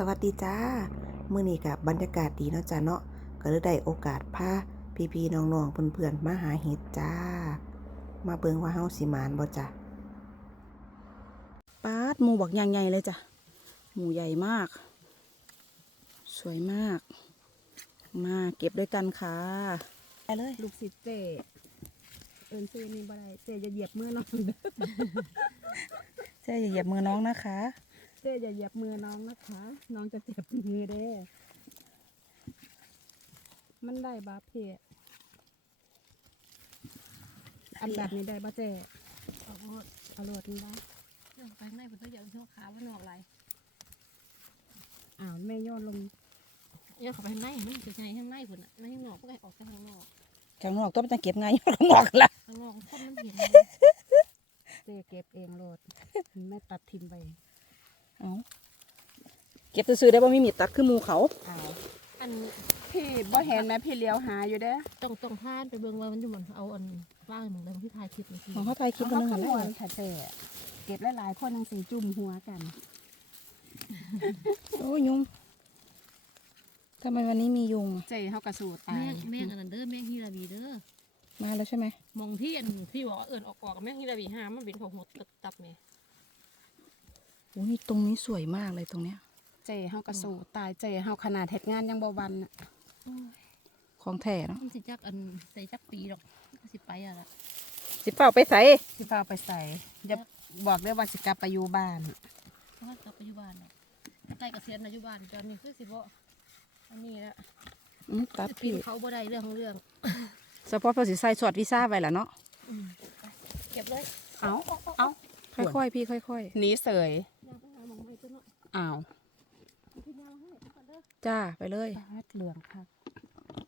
สวัสดีจ้ามื้อนี้กับบรรยากาศดีเนาะจ้าเนาะก็เลยได้โอกาสพาพี่ๆน้องๆเพื่อนๆมาหาเห็ดจ้า มาเบิ่งว่าเฮาสิหมานบ่จ้าปาดหมูบักใหญ่ๆเลยจ้ะหมูใหญ่มาก สวยมาก มาเก็บด้วยกันค่ะไปเลยลูกศิษย์เจเอินซื้อนี่บ่ได้เจจะเหยียบมือน้องเด้อเจ๊อย่าเหยียบมือน้องนะคะ เจจะเหยียบมือน้องนะคะ น้องจะเจ็บมือเด้อมันได้บาเพะอันแบบนี้ได้บ่เจออกรถเอาโหลดมันได้เรื่องไปข้างในผมต้องเหยียบที่ขาว่านออกไหลอ้าวแม่โยนลงเดี๋ยวเขาไปข้างในมันจะใหญ่ข้างในคนอะไม่ข้างนอกพวกไอ้ออกจากข้างนอกข้างนอกต้องจะเก็บไงข้างนอกละข้างนอกคนมันเห็นเจเก็บเองโหลดแม่ตัดทิมไป เอาเก็บซื้อๆได้บ่มีมีดตัดคือหมูเขาอ้าวอันพี่บ่เห็นไหมพี่เลี้ยวหาอยู่เด้อต้องต้องพานไปเบิ่งว่ามันอยู่บนเอาอันว่างเหมือนเดิมที่ถ่ายคลิปเมื่อกี้ของเขาถ่ายคลิปเขากันนึงขหันมได้วณค่ะเจเก็บหลายๆคนทั้งสี่จุ่มหัวกันโอ้ยยุงทำไมวันนี้มียุงอะเจเขากระสูตาแม่ยงแม่งอันนั้นเด้อแม่งฮิราบีเด้อมาแล้วใช่ไหมมองที่อันที่บอกว่าเอิญออกออกแม่งฮิราบีห้ามันเป็นของหัวตับแม่โอ้นี่ตรงนี้สวยมากเลยตรงเนี้ย เจเฮากระสูตายเจเฮาขนาดเฮ็ดงานยังบ่วันน่ะของแท้เนาะมันสิจักอันใส่จักปีหรอกมันก็สิไปอะละสิเป่าไปใส่สิฟ้าเอาไปใส่อย่าบอกได้อว่าสิกลับไปอยู่บ้าน เพราะว่ากลับไปอยู่บ้านเนาะใกล้เกษียณอายุบ้านตอนนี้คือสิบ่อันนี้ละอืมตัดปีพี่นเขาบ่ได้เรื่องของเรื่องสปอร์ตเพื่อสิใส่สอดวีซ่าไว้ล่ะเนาะ อืมไปเก็บเลย เอาเอาค่อยๆพี่ค่อยหนีเสย อ้าวพี่ยางให้ทุกคนเด้อๆจ้าไปเลยปาดเหลืองค่ะ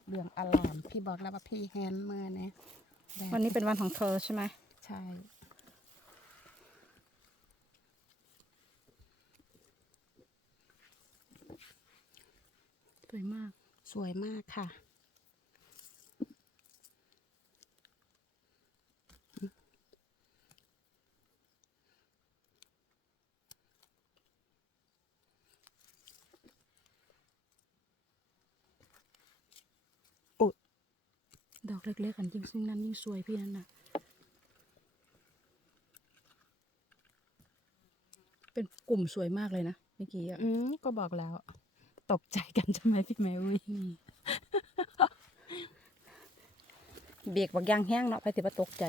เหลืองอลามพี่บอกแล้วว่าพี่แฮนด์มือเนี่ยแดดวันนี้เป็นวันของเธอใช่ไหมใช่สวยมาก สวยมากค่ะ อกเล็กๆกันยิ่งซึ่งนั้นยิ่งสวยพี่นั่นน่ะเป็นกลุ่มสวยมากเลยนะเมื่อกี้อะอืมก็บอกแล้ว ตกใจกันใช่ไหมพี่แมวี่เบรกบักยางแห้งเนาะไปติดประตกใจ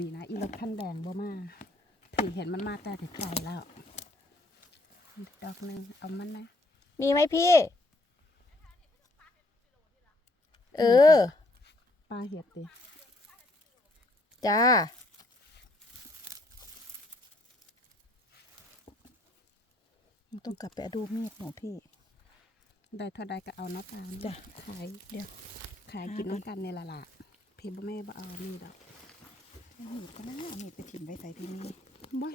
ดีนะอีรถคันแดงบ่มาพี่เห็นมันมาแต่ไกลๆแล้ว ดอกหนึ่งเอามันนะ มีไหมพี่ เออ ปลาเห็ดดิจ้า ต้องกลับไปดูมีดของพี่ ได้เท่าใดก็เอาเนาะปลาจ้ะ ขายเดี๋ยว ขายกินน้ำกันในละละพี่บ่แม่บ่เอานี่ดอกมีดก็น่ามีดไปถิ่มไว้ใส่ที่นี่บ่